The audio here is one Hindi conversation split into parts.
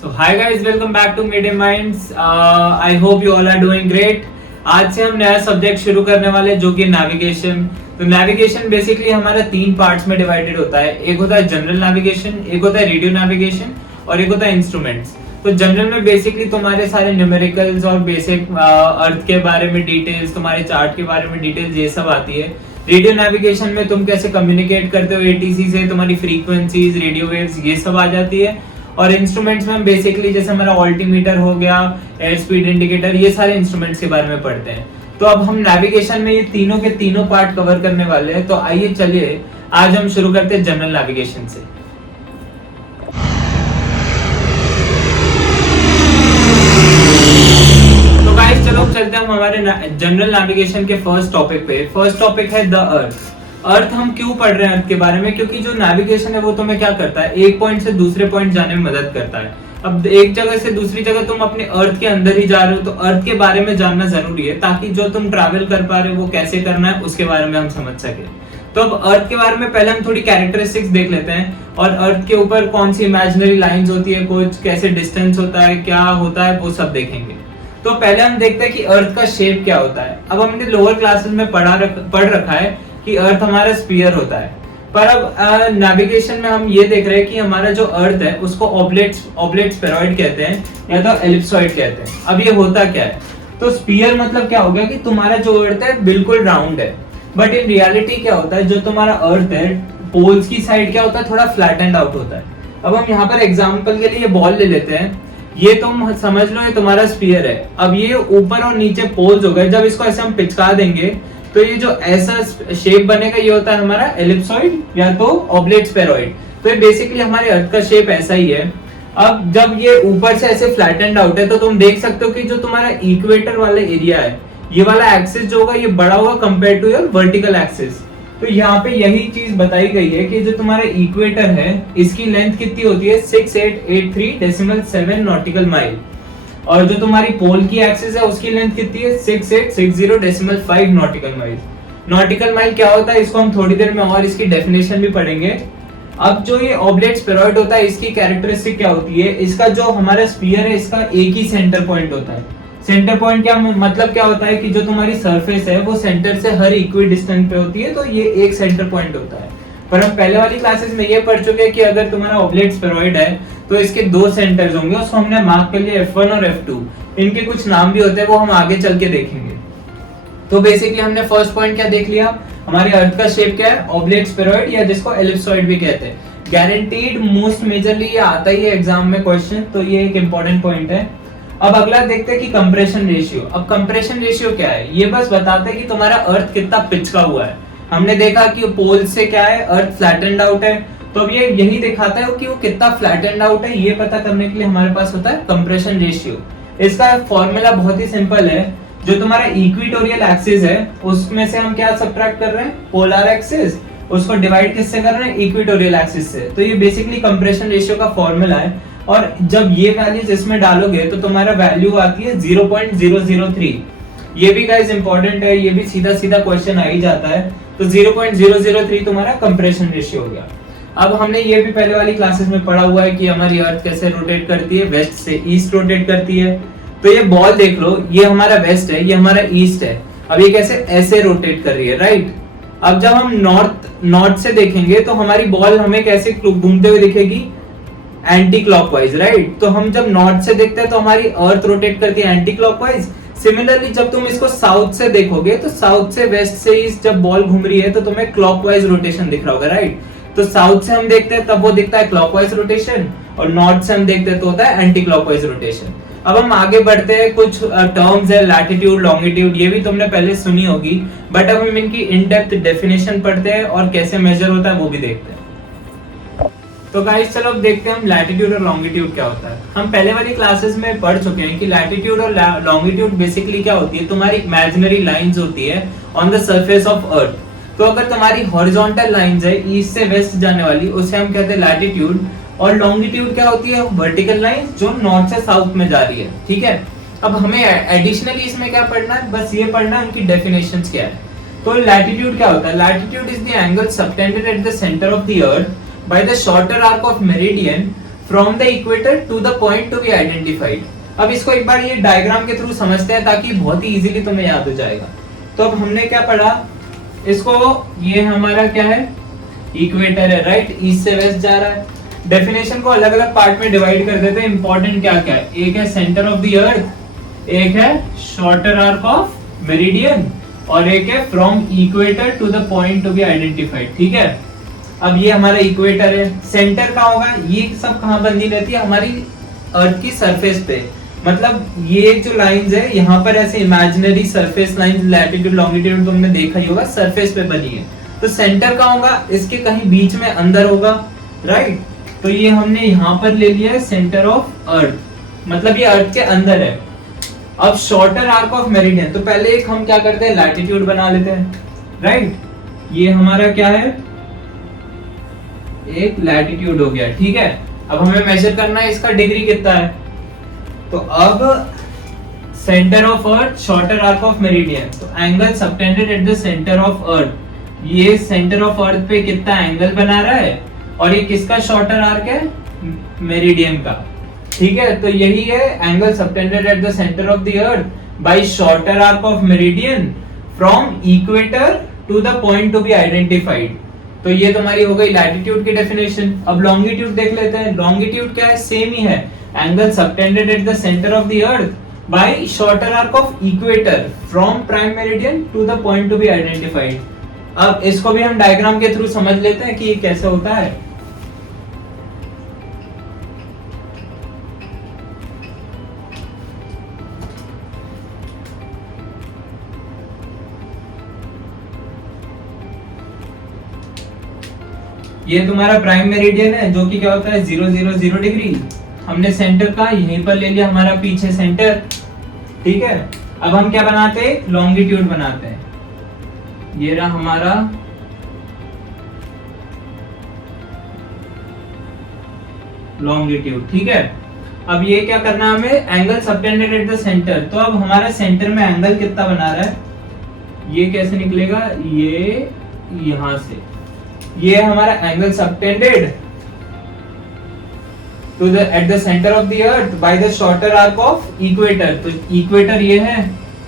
So hi guys, welcome back to Media Minds. I hope you all are doing great. आज से हम नया सब्जेक्ट शुरू करने वाले हैं जो कि नेविगेशन। तो नेविगेशन बेसिकली हमारा तीन पार्ट्स में डिवाइडेड होता है। एक होता है जनरल नेविगेशन, एक होता है रेडियो नेविगेशन और एक होता है इंस्ट्रूमेंट्स। तो जनरल में बेसिकली तुम्हारे सारे न्यूमेरिकल्स और बेसिक अर्थ के बारे में डिटेल्स, तुम्हारे चार्ट के बारे में डिटेल्स, ये सब आती है। रेडियो नेविगेशन में तुम कैसे कम्युनिकेट करते हो एटीसी से, तुम्हारी फ्रीक्वेंसीज, रेडियो वेव्स, ये सब आ जाती है। और इंस्ट्रूमेंट्स में बेसिकली जैसे हमारा ऑल्टीमीटर हो गया, एयर स्पीड इंडिकेटर, ये सारे इंस्ट्रूमेंट्स के बारे में पढ़ते हैं। तो अब हम नेविगेशन में ये तीनों के तीनों पार्ट कवर करने वाले हैं। तो आइए चलिए आज हम शुरू करते हैं जनरल नेविगेशन से। तो गाइस चलो चलते हैं हम हमारे जनरल नेविगेशन के फर्स्ट टॉपिक पे। फर्स्ट टॉपिक है द अर्थ। अर्थ हम क्यों पढ़ रहे हैं अर्थ के बारे में? क्योंकि जो नेविगेशन है वो तुम्हें क्या करता है, एक पॉइंट से दूसरे पॉइंट जाने में मदद करता है। अब एक जगह से दूसरी जगह तुम अपने अर्थ के अंदर ही जा रहे हो, तो अर्थ के बारे में जानना जरूरी है ताकि जो तुम ट्रैवल कर पा रहे हो वो कैसे करना है उसके बारे में हम समझ सके। तो अब अर्थ के बारे में पहले हम थोड़ी कैरेक्टरिस्टिक्स देख लेते हैं और अर्थ के ऊपर कौन सी इमेजिनरी लाइंस होती है, कुछ कैसे डिस्टेंस होता है, क्या होता है, वो सब देखेंगे। तो पहले हम देखते हैं कि अर्थ का शेप क्या होता है। अब हमने लोअर क्लासेस में पढ़ रखा है कि अर्थ हमारा स्फीयर होता है, पर अब नेविगेशन में हम ये देख रहे हैं कि हमारा जो अर्थ है उसको ऑब्लेट स्फेरॉइड कहते हैं या तो एलिप्सॉइड कहते हैं। अब ये होता क्या है? तो स्फीयर मतलब क्या हो गया कि तुम्हारा जो अर्थ है बिल्कुल राउंड है, बट इन रियलिटी क्या होता है, जो तुम्हारा अर्थ है पोल्स की साइड क्या होता है, थोड़ा फ्लैटेंड आउट होता है। अब हम यहाँ पर एग्जाम्पल के लिए बॉल ले लेते हैं। ये तुम समझ लो ये तुम्हारा स्फीयर है। अब ये ऊपर और नीचे पोल्स हो गए, जब इसको ऐसे हम पिचका देंगे तो ये जो ऐसा शेप बनेगा ये होता है हमारा एलिप्सॉइड या तो ऑब्लेट स्फेरॉइड। तो ये बेसिकली हमारे अर्थ का शेप ऐसा ही है। अब जब ये ऊपर से ऐसे फ्लैटेंड आउट है तो तुम देख सकते हो कि जो तुम्हारा इक्वेटर वाला एरिया है, ये वाला एक्सिस जो होगा ये बड़ा होगा compare to your vertical axis. तो यहाँ पे यही चीज बताई गई है कि जो तुम्हारा इक्वेटर है इसकी लेंथ कितनी होती है 6883.7 नॉटिकल माइल, और जो तुम्हारी पोल की एक्सिस है उसकी लेंथ कितनी है 6860.5 नॉटिकल माइल। नॉटिकल माइल क्या होता है इसको हम थोड़ी देर में और इसकी डेफिनेशन भी पढ़ेंगे। अब जो ये ऑब्लेट स्फेरॉइड होता है इसकी कैरेक्टरिस्टिक क्या होती है, इसका जो हमारा स्फीयर है इसका एक ही सेंटर पॉइंट होता है। सेंटर पॉइंट क्या मतलब क्या होता है कि जो तुम्हारी सरफेस है वो सेंटर से हर इक्वी डिस्टेंस पे होती है, तो ये एक सेंटर पॉइंट होता है। पर हम पहले वाली क्लासेस में ये पढ़ चुके हैं कि अगर तुम्हारा ऑब्लेट स्फेरॉइड है तो इसके दो सेंटर्स होंगे, उसको हमने मार्क कर लिया F1 और F2। इनके कुछ नाम भी होते हैं वो हम आगे चल के देखेंगे। तो बेसिकली हमने फर्स्ट पॉइंट क्या देख लिया, हमारे अर्थ का शेप क्या है, ऑब्लेट स्फेरॉइड या जिसको एलिप्सॉइड भी कहते हैं। गारंटीड मोस्ट मेजरली ये आता ही है एग्जाम में क्वेश्चन, तो ये एक इंपॉर्टेंट पॉइंट है। अब अगला देखते हैं कि कंप्रेशन रेशियो। अब कंप्रेशन रेशियो क्या है, ये बस बताते हैं कि तुम्हारा अर्थ कितना पिचका हुआ है। हमने देखा कि पोल से क्या है, अर्थ फ्लैटेंड आउट है, तो अब ये यही दिखाता है कि वो कितना फ्लैटेंड आउट है। ये पता करने के लिए हमारे पास होता है कंप्रेशन रेशियो। इसका फॉर्मूला बहुत ही सिंपल है, जो तुम्हारा इक्वेटोरियल एक्सिस है उसमें से हम क्या सब्ट्रैक्ट कर रहे हैं, पोलर एक्सिस, उसको डिवाइड किससे कर रहे हैं, इक्वेटोरियल एक्सिस से। तो ये बेसिकली कंप्रेशन रेशियो का फॉर्मूला है, और जब ये वैल्यूज इसमें डालोगे तो तुम्हारा वैल्यू आती है 0.003। ये भी गाइस इंपॉर्टेंट है, ये भी सीधा सीधा क्वेश्चन आ ही जाता है। तो 0.003 तुम्हारा कंप्रेशन रेशियो हो गया। अब हमने ये भी पहले वाली क्लासेस में पढ़ा हुआ है कि हमारी अर्थ कैसे रोटेट करती है, वेस्ट से ईस्ट रोटेट करती है। तो ये बॉल देख लो, ये हमारा वेस्ट है, ये हमारा ईस्ट है। अब ये कैसे ऐसे रोटेट कर रही है, राइट। अब जब हम नॉर्थ से देखेंगे तो हमारी बॉल हमें कैसे घूमते हुए दिखेगी, एंटी क्लॉकवाइज, राइट। तो हम जब नॉर्थ से देखते हैं तो हमारी अर्थ रोटेट करती है एंटी क्लॉकवाइज। सिमिलरली जब तुम इसको साउथ से देखोगे तो साउथ से वेस्ट से ईस्ट जब बॉल घूम रही है तो तुम्हें क्लॉकवाइज रोटेशन दिख रहा होगा, राइट। तो साउथ से हम देखते हैं तब वो दिखता है क्लॉकवाइज रोटेशन, और नॉर्थ से हम देखते हैं तो होता है एंटी क्लॉकवाइज रोटेशन। अब हम आगे बढ़ते हैं, कुछ टर्म्स है लैटिट्यूड, लॉन्गिट्यूड, ये भी तुमने पहले सुनी होगी, बट अब हम इनकी इन डेप्थ डेफिनेशन पढ़ते हैं और कैसे मेजर होता है वो भी देखते हैं। तो गाइस चलो अब देखते हैं हम लैटिट्यूड और लॉन्गिट्यूड क्या होता है। हम पहले वाली क्लासेस में पढ़ चुके हैं कि लैटिट्यूड और लॉन्गिट्यूड बेसिकली क्या होती है, तुम्हारी इमेजिनरी लाइंस होती है on the surface of earth. तो अगर तुम्हारी हॉरिजॉन्टल लाइंस है ईस्ट से वेस्ट जाने वाली, उसे हम कहते हैं लैटिट्यूड, और लॉन्गिट्यूड क्या होती है, वर्टिकल लाइन जो नॉर्थ से साउथ में जा रही है, ठीक है। अब हमें एडिशनली इसमें क्या पढ़ना है, बस ये पढ़ना है उनकी डेफिनेशंस क्या है। तो लैटिट्यूड क्या होता है, latitude is the angle subtended at the centre of the earth by the shorter arc of meridian from the equator to the point to be identified. अब इसको एक बार ये डायग्राम के थ्रू समझते हैं ताकि बहुत ही इजीली तुम्हें याद हो जाएगा। तो अब हमने क्या पढ़ा, इसको ये हमारा क्या है, इक्वेटर है, राइट, ईस्ट से वेस्ट जा रहा है। डेफिनेशन को अलग अलग पार्ट में डिवाइड कर देते हैं। इंपॉर्टेंट क्या क्या है, एक है सेंटर ऑफ द अर्थ, एक है शॉर्टर आर्क ऑफ मेरिडियन, और एक है from equator to the point to be identified. ठीक है, अब ये हमारा इक्वेटर है, सेंटर कहाँ होगा, ये सब कहाँ बंधी रहती है, हमारी अर्थ की सरफेस पे। मतलब ये जो लाइंस है यहाँ पर ऐसे imaginary surface lines, latitude longitude तुमने देखा ही होगा, सरफेस पे बनी है। तो सेंटर कहाँ होगा, इसके कहीं बीच में अंदर होगा, राइट। तो ये हमने यहाँ पर ले लिया है सेंटर ऑफ अर्थ, मतलब ये अर्थ के अंदर है। अब शॉर्टर आर्क ऑफ मेरिडियन, तो पहले एक हम क्या करते हैं, लैटिट्यूड बना लेते हैं, राइट। ये हमारा क्या है, एक लैटिट्यूड हो गया, ठीक है। अब हमें मेजर करना है इसका डिग्री कितना है। तो अब centre of earth, shorter arc of meridian, तो angle subtended at the centre of earth, ये सेंटर ऑफ अर्थ पे कितना एंगल बना रहा है, और ये किसका शॉर्टर आर्क है, मेरिडियन का, ठीक है। तो यही है angle subtended at the centre of the earth by shorter arc of meridian from equator to the point to be identified. तो ये तुम्हारी हो गई लैटिट्यूड की डेफिनेशन। अब लॉन्गिट्यूड देख लेते हैं। लॉन्गिट्यूड क्या है, सेम ही है, angle subtended at the centre of the earth by shorter arc of equator from prime meridian to the point to be identified. अब इसको भी हम डायग्राम के थ्रू समझ लेते हैं कि ये कैसे होता है। ये तुम्हारा प्राइम मेरिडियन है जो कि क्या होता है 000 डिग्री। हमने सेंटर का यहीं पर ले लिया, हमारा पीछे सेंटर, ठीक है। अब हम क्या बनाते हैं, लॉन्गिट्यूड बनाते हैं। ये रहा हमारा लॉन्गिट्यूड, ठीक है। अब ये क्या करना है हमें, angle subtended at the centre. तो अब हमारा सेंटर में एंगल कितना बना रहा है, ये कैसे निकलेगा, ये यहां से, ये हमारा angle subtended to the at the centre of the earth by the shorter arc of equator. तो इक्वेटर ये है,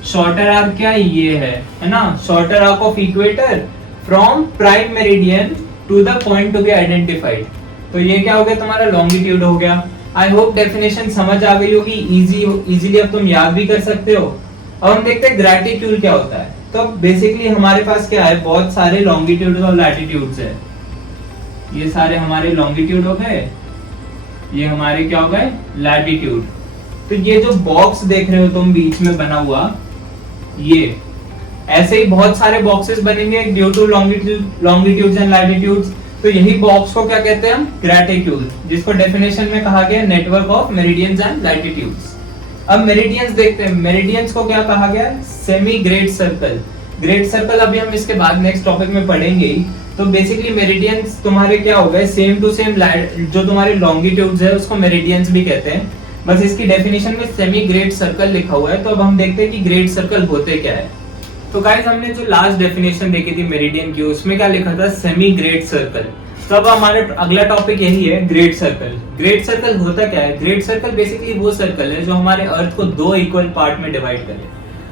शॉर्टर आर्क क्या ये है ना, shorter arc of equator from prime meridian to the point to be identified. तो ये क्या हो गया, तुम्हारा लॉन्गिट्यूड हो गया। आई होप डेफिनेशन समझ आ गई होगी, इजीली अब तुम याद भी कर सकते हो। अब हम देखते हैं ग्रेटिट्यूड क्या होता है। तो बेसिकली हमारे पास क्या है, बहुत सारे लॉन्गिट्यूड और लैटिट्यूड्स है। ये सारे हमारे लॉन्गिट्यूड हो गए, ये हमारे क्या हो गए, लैटिट्यूड। तो ये जो बॉक्स देख रहे हो तुम बीच में बना हुआ, ये ऐसे ही बहुत सारे बॉक्सेस बनेंगे due to longitudes and latitudes. तो यही बॉक्स को क्या कहते हैं हम, ग्रेटिट्यूड, जिसको डेफिनेशन में कहा गया network of meridians and latitudes. अब मेरिडियंस देखते हैं। मेरिडियंस को क्या कहा गया, semi great circle. Great circle अभी हम इसके बाद नेक्स्ट टॉपिक में पढ़ेंगे ही। तो बेसिकली मेरिडियंस तुम्हारे क्या हो गए, सेम टू सेम जो तुम्हारे लॉन्गिट्यूड्स है उसको मेरिडियंस भी कहते हैं, बस इसकी डेफिनेशन में सेमी ग्रेट सर्कल लिखा हुआ है। तो अब हम देखते हैं कि ग्रेट सर्कल होते क्या है। तो गाइस हमने जो लास्ट डेफिनेशन देखी थी मेरिडियन की, उसमें क्या लिखा था, सेमी ग्रेट सर्कल। तो अब हमारा अगला टॉपिक यही है, ग्रेट सर्कल। ग्रेट सर्कल होता क्या है, ग्रेट सर्कल बेसिकली वो सर्कल है जो हमारे अर्थ को दो इक्वल पार्ट में डिवाइड करे।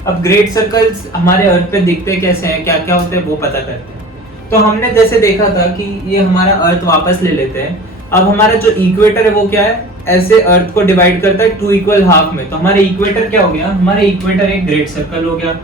अब ग्रेट सर्कल्स हमारे अर्थ पे दिखते कैसे हैं, क्या क्या होते हैं वो पता करते हैं। तो हमने जैसे देखा था कि ये हमारा अर्थ वापस ले लेते हैं। अब हमारा जो इक्वेटर है वो क्या है, ऐसे अर्थ को डिवाइड करता है टू इक्वल हाफ में। तो हमारे इक्वेटर क्या हो गया, हमारे इक्वेटर एक ग्रेट सर्कल हो गया।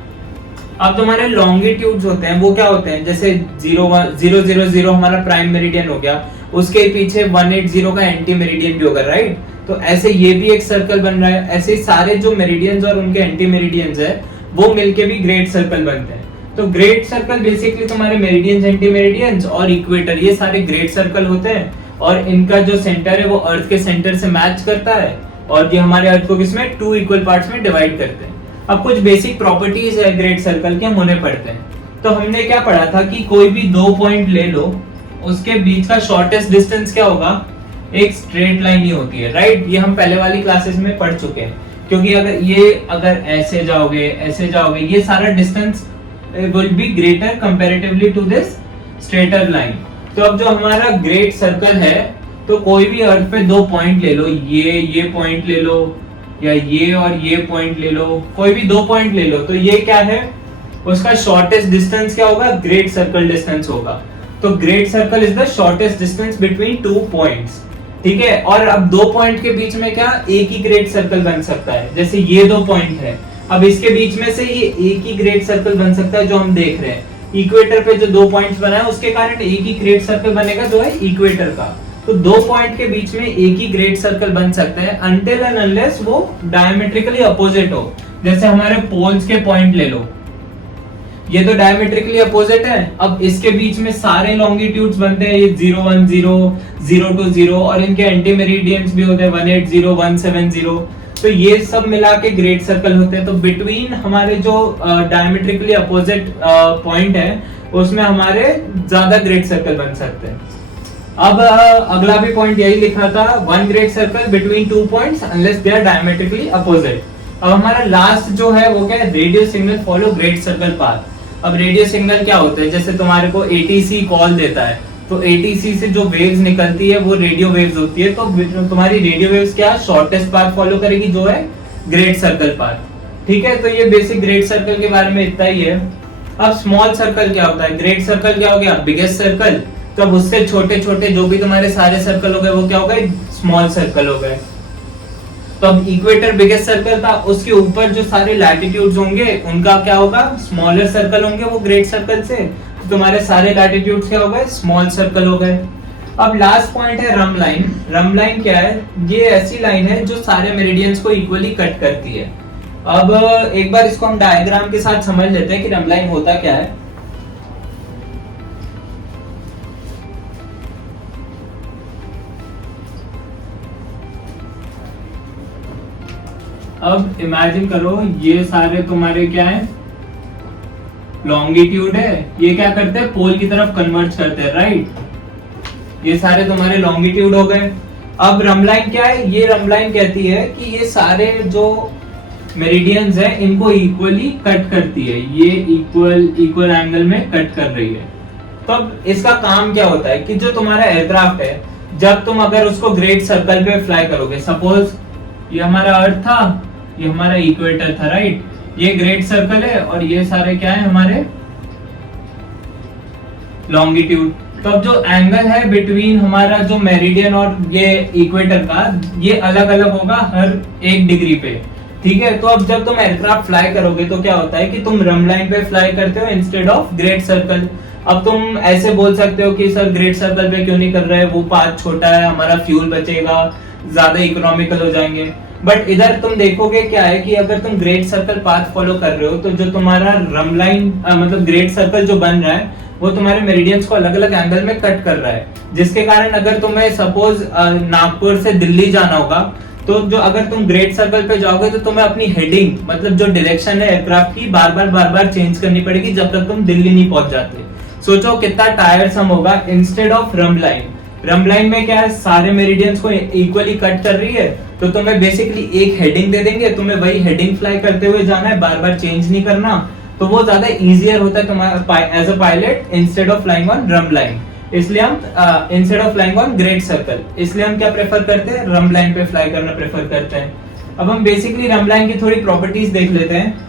अब तुम्हारे लॉन्गिट्यूड्स होते हैं वो क्या होते हैं, जैसे 0 हमारा प्राइम मेरिडियन हो गया, उसके पीछे 180 का एंटी मेरिडियन भी होगा, राइट। तो ऐसे ये भी एक सर्कल बन रहा है। ऐसे सारे जो मेरिडियंस और उनके एंटी मेरिडियंस है वो मिलके भी ग्रेट सर्कल बनते हैं। तो ग्रेट सर्कल बेसिकली तुम्हारे मेरिडियंस, एंटी मेरिडियंस और इक्वेटर, ये सारे ग्रेट सर्कल होते हैं। और इनका जो सेंटर है वो अर्थ के सेंटर से मैच करता है, और ये हमारे अर्थ को किसमें, टू इक्वल पार्ट्स में डिवाइड करते हैं। अब कुछ बेसिक प्रॉपर्टीज है ग्रेट सर्कल के, हम उन्हें पढ़ते हैं। तो हमने क्या पढ़ा था कि कोई भी दो पॉइंट ले लो, उसके बीच का शॉर्टेस्ट डिस्टेंस क्या होगा, एक स्ट्रेट लाइन ही होती है, राइट। ये हम पहले वाली क्लासेस में पढ़ चुके हैं। क्योंकि अगर ऐसे जाओगे ये सारा distance will be greater comparatively to this straighter line. तो अब जो हमारा ग्रेट सर्कल है तो कोई भी अर्थ पे दो पॉइंट ले लो, ये पॉइंट ले लो, या ये और ये पॉइंट ले लो, कोई भी दो पॉइंट ले लो, तो ये क्या है, उसका शॉर्टेस्ट डिस्टेंस क्या होगा, ग्रेट सर्कल डिस्टेंस होगा। तो great circle is the shortest distance between two points, ठीक है। और अब दो पॉइंट के बीच में क्या एक ही ग्रेट सर्कल बन सकता है, जैसे ये दो पॉइंट है, अब इसके बीच में से ये एक ही ग्रेट सर्कल बन सकता है जो हम देख रहे हैं। इक्वेटर पे जो दो पॉइंट्स बना है उसके कारण एक ही ग्रेट सर्कल बनेगा जो है इक्वेटर का। तो दो पॉइंट के बीच में एक ही ग्रेट सर्कल बन सकता है अनटिल एंड अनलेस वो डायमेट्रिकली अपोजिट हो। जैसे हमारे पोल्स के पॉइंट ले लो, ये तो डायमेट्रिकली अपोजिट है, अब इसके बीच में सारे लॉन्गिट्यूड्स बनते हैं, ये 0 1 0 0 2 0 और इनके एंटी मेरिडियंस भी होते हैं 180 170, तो ये सब मिला के ग्रेट सर्कल होते हैं। तो बिटवीन हमारे जो डायमेट्रिकली अपोजिट पॉइंट है उसमें हमारे ज्यादा ग्रेट सर्कल बन सकते हैं। अब अगला भी पॉइंट यही लिखा था, one great circle between two points unless they are diametrically opposite. अब हमारा लास्ट जो है वो क्या है, radio signal follow great circle path. अब रेडियो सिग्नल क्या होता है, जैसे तुम्हारे को एटीसी कॉल देता है, तो एटीसी से जो वेव्स निकलती है वो रेडियो वेव्स होती है, तो तुम्हारी रेडियो वेव्स क्या शॉर्टेस्ट पाथ फॉलो करेगी जो है ग्रेट सर्कल पाथ, ठीक है। तो ये बेसिक ग्रेट सर्कल के बारे में इतना ही है। अब स्मॉल सर्कल क्या होता है, ग्रेट सर्कल क्या हो गया, बिगेस्ट सर्कल, तो अब उससे छोटे छोटे जो भी तुम्हारे सारे सर्कल हो गए वो क्या हो गए, स्मॉल सर्कल हो गए। तो अब इक्वेटर बिगेस्ट सर्कल था, उसके ऊपर जो सारे लैटिट्यूड्स होंगे उनका क्या होगा, स्मॉलर सर्कल होंगे वो ग्रेट सर्कल से, तो तुम्हारे सारे लैटिट्यूड्स क्या हो गए, स्मॉल सर्कल हो गए। अब लास्ट पॉइंट है रम लाइन। रम लाइन क्या है, ये ऐसी लाइन है जो सारे मेरिडियंस को इक्वली कट करती है। अब एक बार इसको हम डायग्राम के साथ समझ लेते हैं कि रम लाइन होता क्या है। अब इमेजिन करो ये सारे तुम्हारे क्या है, लॉन्गिट्यूड है, ये क्या करते हैं पोल की तरफ कन्वर्ट करते हैं, राइट। ये सारे तुम्हारे लॉन्गिट्यूड हो गए। अब रमलाइन क्या है, ये रमलाइन कहती है कि ये सारे जो मेरिडियंस हैं इनको इक्वली कट करती है, ये इक्वल एंगल में कट कर रही है। तो अब इसका काम क्या होता है कि जो तुम्हारा एयरक्राफ्ट है, जब तुम अगर उसको ग्रेट सर्कल पे फ्लाई करोगे, सपोज ये हमारा अर्थ था, ये हमारा इक्वेटर था, राइट, ये ग्रेट सर्कल है और ये सारे क्या है हमारे लॉन्गिट्यूड। तो अब जो एंगल है बिटवीन हमारा जो मेरिडियन और ये इक्वेटर का, ये अलग अलग होगा हर 1 डिग्री पे, ठीक है। तो अब जब तुम एयरक्राफ्ट फ्लाई करोगे तो क्या होता है कि तुम रम लाइन पे फ्लाई करते हो इंस्टेड ऑफ ग्रेट सर्कल। अब तुम ऐसे बोल सकते हो कि सर ग्रेट सर्कल पे क्यों नहीं कर रहे, वो पाथ छोटा है, हमारा फ्यूल बचेगा, ज्यादा इकोनॉमिकल हो जाएंगे। बट इधर तुम देखोगे क्या है कि अगर तुम ग्रेट सर्कल पाथ फॉलो कर रहे हो तो जो तुम्हारा रम लाइन मतलब ग्रेट सर्कल जो बन रहा है वो तुम्हारे मेरिडियंस को अलग अलग एंगल में कट कर रहा है, जिसके कारण अगर तुम्हें सपोज नागपुर से दिल्ली जाना होगा तो जो अगर तुम ग्रेट सर्कल पे जाओगे तो तुम्हें अपनी हेडिंग मतलब जो डायरेक्शन है एयरक्राफ्ट की बार बार चेंज करनी पड़ेगी जब तक तुम दिल्ली नहीं पहुंच जाते। सोचो कितना टायरसम होगा। इंस्टेड ऑफ रम लाइन में क्या है, सारे मेरिडियंस को इक्वली कट कर रही है, तो तुम्हें बेसिकली एक हेडिंग दे देंगे, तुम्हें वही हेडिंग फ्लाई करते हुए जाना है, बार बार चेंज नहीं करना, तो वो ज्यादा इजियर होता है तुम्हारा as a pilot instead of flying on rhumb line. इसलिए हम instead of flying on great circle, इसलिए हम क्या प्रेफर करते हैं, रम लाइन पे फ्लाई करना प्रेफर करते हैं। अब हम बेसिकली रम लाइन की थोड़ी प्रॉपर्टीज देख लेते हैं।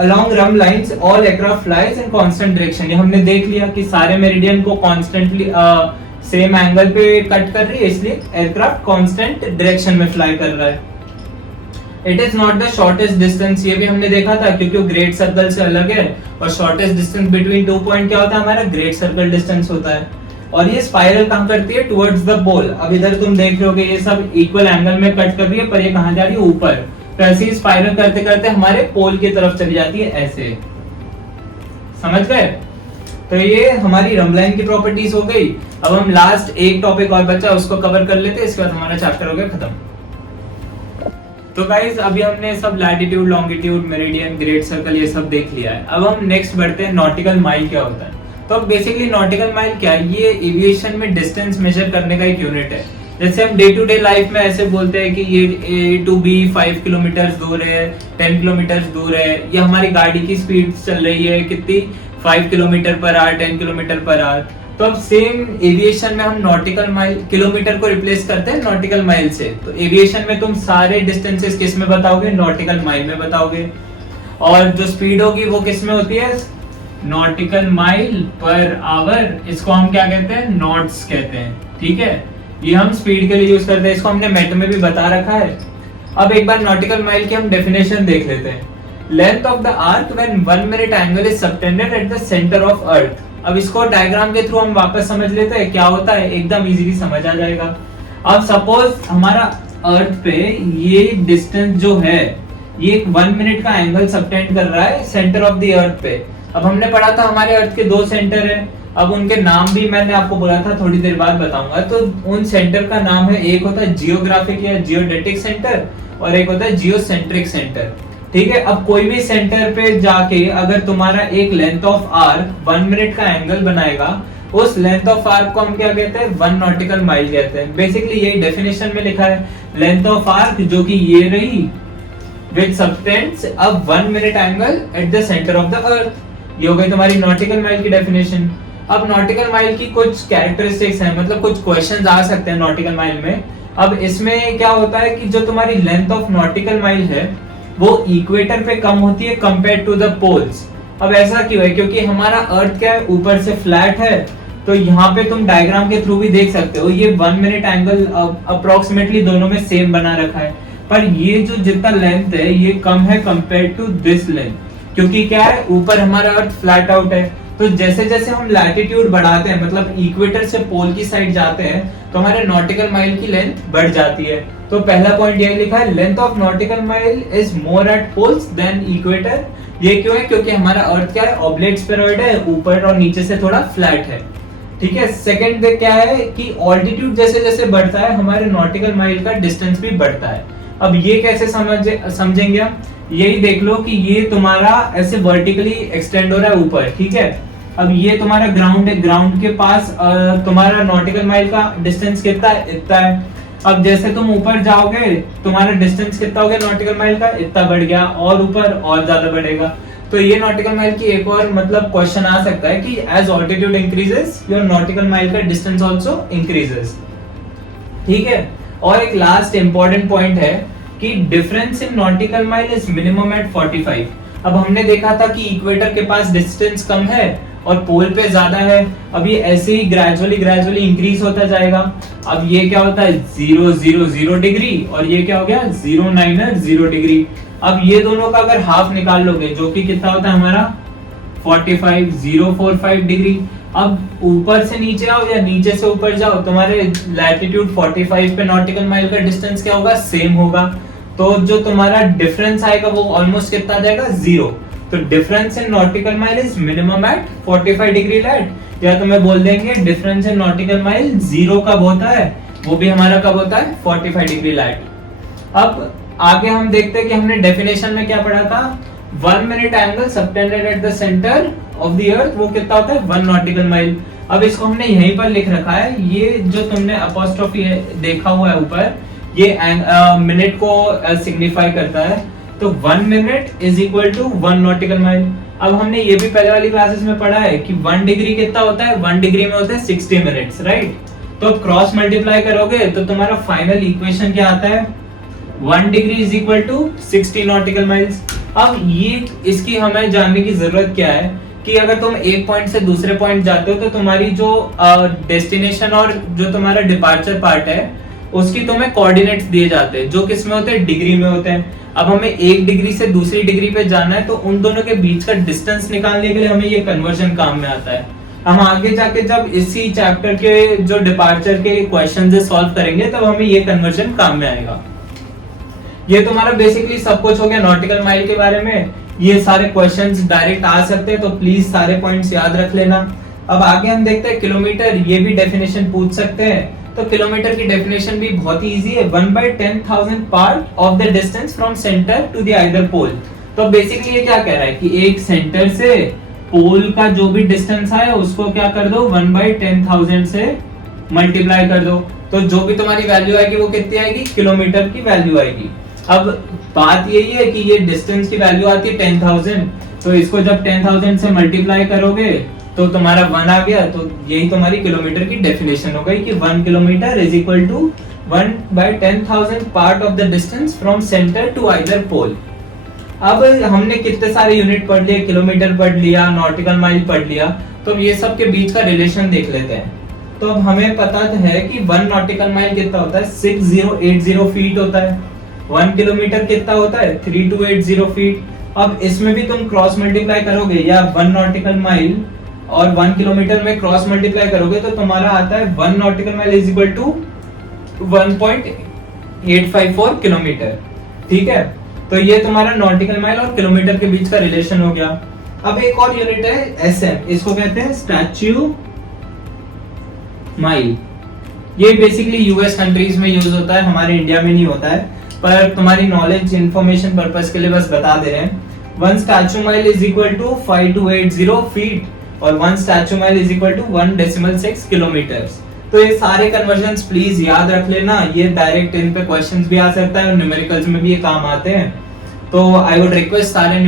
along रम लाइंस ऑल एयरक्राफ्ट फ्लाइज इन कांस्टेंट डायरेक्शन। ये हमने देख लिया कि सारे मेरिडियन को कांस्टेंटली सेम एंगल पे कट कर रही है, इसलिए एयरक्राफ्ट कांस्टेंट डायरेक्शन में फ्लाई कर रहा है। It is not the shortest distance, ये भी हमने देखा था क्योंकि वो ग्रेट सर्कल से अलग है, और शॉर्टेस्ट डिस्टेंस बिटवीन 2 पॉइंट क्या होता है, हमारा ग्रेट सर्कल डिस्टेंस होता है। और ये स्पाइरल कहां करती है, टुवर्ड्स द पोल। अब इधर तुम देख रहे होगे ये सब इक्वल एंगल में कट कर रही है, पर ये कहां जा रही है, ऊपर। तो ऐसे ही स्पाइरल करते करते हमारे पोल की तरफ चली जाती है, ऐसे। समझ गए? तो ये हमारी रम लाइन की प्रॉपर्टीज हो गई। अब हम लास्ट एक टॉपिक और बचा उसको कवर कर लेते हैं, इसके बाद हमारा चैप्टर हो गया खत्म। तो गाइस अभी हमने सब latitude, longitude, meridian, great circle ये सब देख लिया है। अब हम नेक्स्ट बढ़ते हैं, नॉटिकल माइल क्या होता है। तो अब बेसिकली नॉटिकल माइल क्या है, ये एविएशन में डिस्टेंस मेजर करने का एक यूनिट है। जैसे हम डे टू डे लाइफ में ऐसे बोलते हैं कि ये A to B 5 किलोमीटर दूर है, 10 किलोमीटर दूर है, ये हमारी गाड़ी की स्पीड चल रही है कितनी, 5 kilometre per hour, 10 kilometre per hour. तो अब सेम एविएशन में हम नॉटिकल माइल किलोमीटर को रिप्लेस करते हैं नॉटिकल माइल से। तो एविएशन में तुम सारे डिस्टेंसेस किस में बताओगे, नॉटिकल माइल में बताओगे, और जो स्पीड होगी वो किस में होती है, नॉटिकल माइल पर आवर। इसको हम क्या कहते हैं, नॉट्स कहते हैं, ठीक है। ये हम स्पीड के लिए यूज करते हैं, इसको हमने मेट में भी बता रखा है। अब एक बार नॉटिकल माइल की हम डेफिनेशन देख लेते हैं। Length of the arc when 1 minute angle is subtended at the centre of अर्थ। अब इसको डायग्राम के थ्रू हम वापस समझ लेते हैं क्या होता है, एकदम इजीली समझ आ जाएगा। अब सपोज हमारा अर्थ पे ये डिस्टेंस जो है ये 1 मिनट का एंगल सबटेंड कर रहा है सेंटर ऑफ द अर्थ पे। अब हमने पढ़ा था हमारे अर्थ के 2 सेंटर है, अब उनके नाम भी मैंने आपको बोला था, थोड़ी देर बाद बताऊंगा। तो उन सेंटर का नाम है, एक होता है जियोग्राफिक या जियोडेटिक सेंटर और एक होता है जियोसेंट्रिक सेंटर, ठीक है। अब कोई भी सेंटर पे जाके अगर तुम्हारा एक लेंथ ऑफ आर्क 1 मिनट का एंगल बनाएगा, उस लेंथ ऑफ आर्क को हम क्या कहते हैं, 1 नॉटिकल माइल कहते हैं। बेसिकली यही डेफिनेशन में लिखा है, लेंथ ऑफ आर्क जो कि ये रही which subtends a 1 minute angle at the center of the earth। ये हो गई तुम्हारी नॉटिकल माइल की डेफिनेशन। अब नॉटिकल माइल की कुछ कैरेक्टरिस्टिक्स हैं, मतलब कुछ क्वेश्चंस आ सकते हैं नॉटिकल माइल में। अब इसमें क्या होता है कि जो तुम्हारी लेंथ ऑफ नॉटिकल माइल है वो इक्वेटर पे कम होती है कंपेयर टू द पोल्स। अब ऐसा क्यों है, क्योंकि हमारा अर्थ क्या है, ऊपर से फ्लैट है। तो यहाँ पे तुम डायग्राम के थ्रू भी देख सकते हो, ये 1 मिनट एंगल अप्रोक्सीमेटली दोनों में सेम बना रखा है, पर ये जो जितना लेंथ है ये कम है कंपेयर टू दिस लेंथ, क्योंकि क्या है, ऊपर हमारा अर्थ फ्लैट आउट है। तो जैसे जैसे हम लैटिट्यूड बढ़ाते हैं, मतलब इक्वेटर से पोल की साइड जाते हैं, तो हमारे नॉटिकल माइल की लेंथ बढ़ जाती है। तो पहला पॉइंट ये लिखा है, length of nautical mile is more at poles than equator. ये क्यों है, क्योंकि हमारा अर्थ क्या है, ऑब्लेट स्फेरॉइड है, ऊपर और नीचे से थोड़ा फ्लैट है, ठीक है। सेकंड क्या है कि ऑल्टीट्यूड जैसे जैसे बढ़ता है हमारे नॉटिकल माइल का डिस्टेंस भी बढ़ता है। अब ये कैसे समझेंगे हम, यही देख लो कि ये तुम्हारा ऐसे वर्टिकली एक्सटेंड हो रहा है ऊपर, ठीक है। अब ये तुम्हारा ग्राउंड है, ग्राउंड के पास तुम्हारा नॉटिकल माइल का डिस्टेंस कितना है, इतना है। अब जैसे तुम ऊपर जाओगे तुम्हारा डिस्टेंस कितना हो गया नॉटिकल माइल का, इतना बढ़ गया, और ऊपर और ज्यादा बढ़ेगा। तो ये नॉटिकल माइल की एक और मतलब क्वेश्चन आ सकता है कि as altitude increases your nautical mile का डिस्टेंस आल्सो इंक्रीजेस, ठीक है। और एक लास्ट इंपॉर्टेंट पॉइंट है कि difference in nautical mile is minimum at 45। अब हमने देखा था कि इक्वेटर के पास डिस्टेंस कम है और पोल पे ज्यादा है। अब ये ऐसे ही ग्रेजुअली इंक्रीज होता जाएगा। अब ये क्या होता है 0 डिग्री और ये क्या हो गया 0 डिग्री। अब ये दोनों का अगर हाफ निकाल लोगे जो कि कितना होता है हमारा 0.45 डिग्री। अब ऊपर से नीचे आओ या नीचे से ऊपर जाओ, तुम्हारे लैटिट्यूड 45 पे नॉटिकल माइल का डिस्टेंस क्या होगा, सेम होगा। तो जो तुम्हारा डिफरेंस आएगा वो ऑलमोस्ट कितना आ जाएगा 0। तो difference in nautical mile is minimum at 45 degree lat, या तुम्हें बोल देंगे डिफरेंस इन नॉटिकल माइल 0 कब होता है, वो भी हमारा कब होता है 45 डिग्री लैट। अब आगे हम देखते हैं कि हमने डेफिनेशन में क्या पढ़ा था, 1 minute angle subtended at the centre of the अर्थ, वो कितना होता है 1 नॉटिकल माइल। अब इसको हमने यहीं पर लिख रखा है, ये जो तुमने अपॉस्ट्रोफी देखा हुआ है ऊपर, ये मिनट को सिग्निफाई करता है। तो 1 minute is equal to 1 nautical mile. अब हमने ये भी पहले वाली क्लासेस में पढ़ा है कि 1 डिग्री कितना होता है, 1 डिग्री में होता है 60 मिनट्स, राइट। तो क्रॉस मल्टीप्लाई करोगे तो तुम्हारा फाइनल इक्वेशन क्या आता है, 1 degree is equal to 60 nautical miles. अब ये इसकी हमें जानने की जरूरत क्या है कि अगर तुम एक पॉइंट से दूसरे पॉइंट जाते हो तो तुम्हारी जो डेस्टिनेशन और जो तुम्हारा डिपार्चर पार्ट है उसकी तुम्हें कोऑर्डिनेट्स दिए जाते हैं, जो किस में होते हैं, डिग्री में होते हैं। अब हमें एक डिग्री से दूसरी डिग्री पे जाना है तो उन दोनों के बीच का डिस्टेंस निकालने के लिए हमें ये कन्वर्जन काम में आता है। हम आगे जाके जब इसी चैप्टर के जो डिपार्चर के क्वेश्चंस सॉल्व करेंगे तब हमें ये कन्वर्जन काम में आएगा। ये तुम्हारा बेसिकली सब कुछ हो गया नॉटिकल माइल के बारे में। ये सारे क्वेश्चंस डायरेक्ट आ सकते हैं तो प्लीज सारे पॉइंट्स याद रख लेना। अब आगे हम देखते हैं किलोमीटर, ये भी डेफिनेशन पूछ सकते हैं। तो किलोमीटर की डेफिनेशन भी बहुत ही इजी है, 1/10,000 part of the distance from centre to the either pole. तो बेसिकली ये क्या कह रहा है कि एक सेंटर से पोल का जो भी डिस्टेंस है उसको क्या कर दो 1/10,000 से मल्टीप्लाई कर दो, तो जो भी तुम्हारी वैल्यू आएगी वो कितनी आएगी, किलोमीटर की वैल्यू आएगी। अब बात यही है कि ये डिस्टेंस की वैल्यू आती है 10,000, तो इसको जब 10,000 से मल्टीप्लाई करोगे तो तुम्हारा 1 आ गया, तो यही तुम्हारी किलोमीटर की डेफिनेशन हो गई कि 1 kilometre is equal to 1/10,000 part of the distance from centre to either pole. अब हमने कितने सारे यूनिट पढ़ लिए, किलोमीटर पढ़ लिया, नॉटिकल माइल पढ़ लिया, तो ये सब के बीच का रिलेशन देख लेते हैं। तो अब हमें पता है कि 1 नॉटिकल माइल कितना होता है, 6080 फीट होता है। 1 किलोमीटर कितना होता है, 3280 फीट। अब इसमें भी तुम क्रॉस मल्टीप्लाई करोगे या 1 नॉटिकल माइल और 1 किलोमीटर में क्रॉस मल्टीप्लाई करोगे तो तुम्हारा आता है 1 nautical mile is equal to 1.854 kilometre. ठीक है, तो ये तुम्हारा नॉटिकल माइल और किलोमीटर के बीच का रिलेशन हो गया। अब एक और यूनिट है एसएम, इसको कहते हैं स्टैच्यू माइल। ये बेसिकली यूएस कंट्रीज में यूज होता है, हमारे इंडिया में नहीं होता है, पर तुम्हारी नॉलेज इंफॉर्मेशन पर्पस के लिए बस बता दे रहे हैं। 1 statute mile is equal to 5280 feet और 1 statute mile is equal to 1.6 kilometres. तो ये सारे कन्वर्जन्स प्लीज याद रख लेना, ये डायरेक्ट इन पे क्वेश्चंस भी आ सकता है और न्यूमेरिकल्स में भी ये काम आते हैं। तो आई वुड रिक्वेस्ट सारे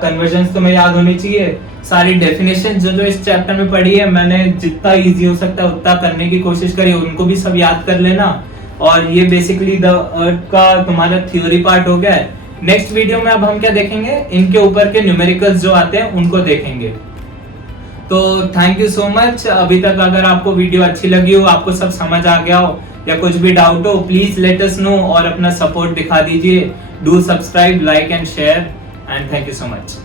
कन्वर्जन्स तुम्हें याद होनी चाहिए। सारी डेफिनेशन जो जो इस चैप्टर में पढ़ी है मैंने जितना इजी हो सकता है उतना करने की कोशिश करी, उनको भी सब याद कर लेना। और ये बेसिकली द अर्थ का तुम्हारा थ्योरी पार्ट हो गया है। नेक्स्ट वीडियो में अब हम क्या देखेंगे, इनके ऊपर के न्यूमेरिकल्स जो आते हैं उनको देखेंगे। तो थैंक यू सो मच। अभी तक अगर आपको वीडियो अच्छी लगी हो, आपको सब समझ आ गया हो या कुछ भी डाउट हो, प्लीज लेट अस नो और अपना सपोर्ट दिखा दीजिए। Do subscribe, like and share and thank you so much.